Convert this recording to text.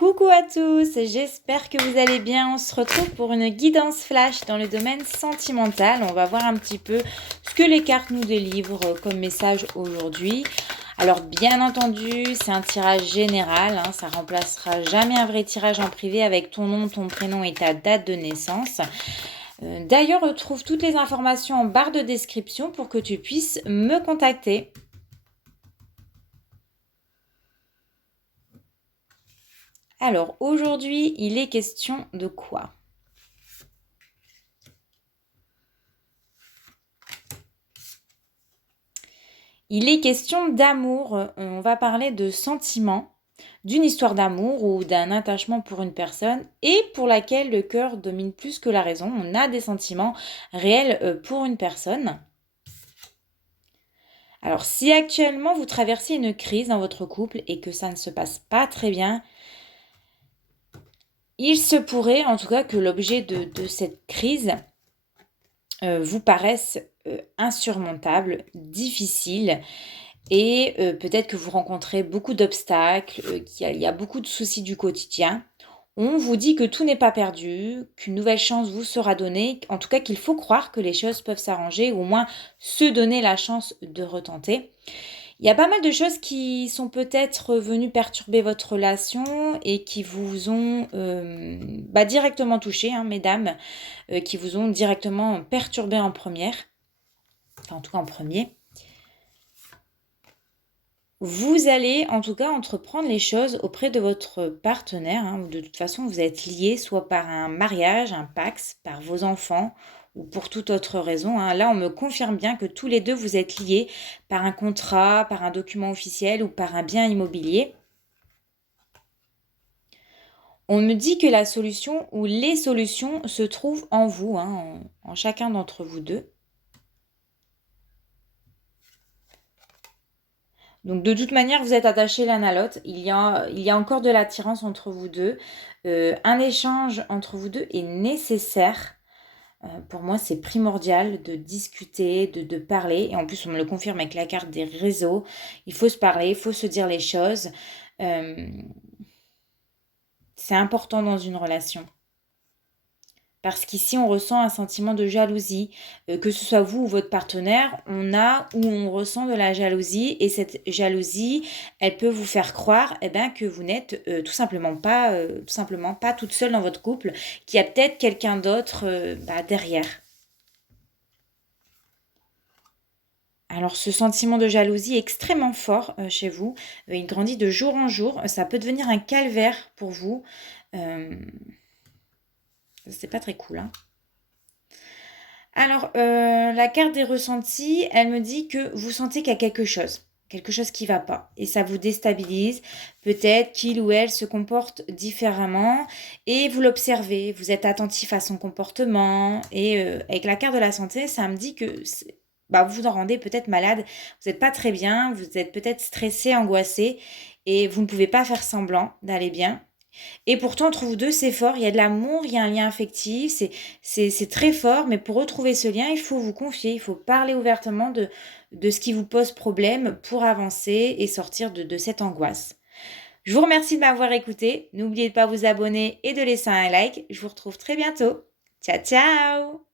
Coucou à tous, j'espère que vous allez bien. On se retrouve pour une guidance flash dans le domaine sentimental. On va voir un petit peu ce que les cartes nous délivrent comme message aujourd'hui. Alors bien entendu, c'est un tirage général, ça remplacera jamais un vrai tirage en privé avec ton nom, ton prénom et ta date de naissance. D'ailleurs, retrouve toutes les informations en barre de description pour que tu puisses me contacter. Alors aujourd'hui, il est question de quoi? Il est question d'amour. On va parler de sentiments, d'une histoire d'amour ou d'un attachement pour une personne et pour laquelle le cœur domine plus que la raison. On a des sentiments réels pour une personne. Alors, si actuellement vous traversez une crise dans votre couple et que ça ne se passe pas très bien, il se pourrait en tout cas que l'objet de cette crise vous paraisse insurmontable, difficile. Et peut-être que vous rencontrez beaucoup d'obstacles, qu'il y a beaucoup de soucis du quotidien. On vous dit que tout n'est pas perdu, qu'une nouvelle chance vous sera donnée, en tout cas qu'il faut croire que les choses peuvent s'arranger ou au moins se donner la chance de retenter. Il y a pas mal de choses qui sont peut-être venues perturber votre relation et qui vous ont directement touché, mesdames, qui vous ont directement perturbé en première, enfin en tout cas en premier. Vous allez en tout cas entreprendre les choses auprès de votre partenaire. De toute façon, vous êtes liés soit par un mariage, un pax, par vos enfants ou pour toute autre raison. Là, on me confirme bien que tous les deux, vous êtes liés par un contrat, par un document officiel ou par un bien immobilier. On me dit que la solution ou les solutions se trouvent en vous, en chacun d'entre vous deux. Donc de toute manière, vous êtes attachés l'un à l'autre. Il y a encore de l'attirance entre vous deux. Un échange entre vous deux est nécessaire. Pour moi, c'est primordial de discuter, de parler. Et en plus, on me le confirme avec la carte des réseaux. Il faut se parler, il faut se dire les choses. C'est important dans une relation. Parce qu'ici, on ressent un sentiment de jalousie, que ce soit vous ou votre partenaire, on ressent de la jalousie et cette jalousie, elle peut vous faire croire que vous n'êtes tout simplement pas toute seule dans votre couple, qu'il y a peut-être quelqu'un d'autre derrière. Alors ce sentiment de jalousie est extrêmement fort chez vous, il grandit de jour en jour, ça peut devenir un calvaire pour vous. C'est pas très cool, Alors, la carte des ressentis, elle me dit que vous sentez qu'il y a quelque chose qui va pas et ça vous déstabilise. Peut-être qu'il ou elle se comporte différemment et vous l'observez, vous êtes attentif à son comportement et avec la carte de la santé, ça me dit que vous vous en rendez peut-être malade, vous n'êtes pas très bien, vous êtes peut-être stressé, angoissé et vous ne pouvez pas faire semblant d'aller bien. Et pourtant, entre vous deux, c'est fort. Il y a de l'amour, il y a un lien affectif, c'est très fort. Mais pour retrouver ce lien, il faut vous confier, il faut parler ouvertement de ce qui vous pose problème pour avancer et sortir de cette angoisse. Je vous remercie de m'avoir écouté. N'oubliez pas de vous abonner et de laisser un like. Je vous retrouve très bientôt. Ciao, ciao!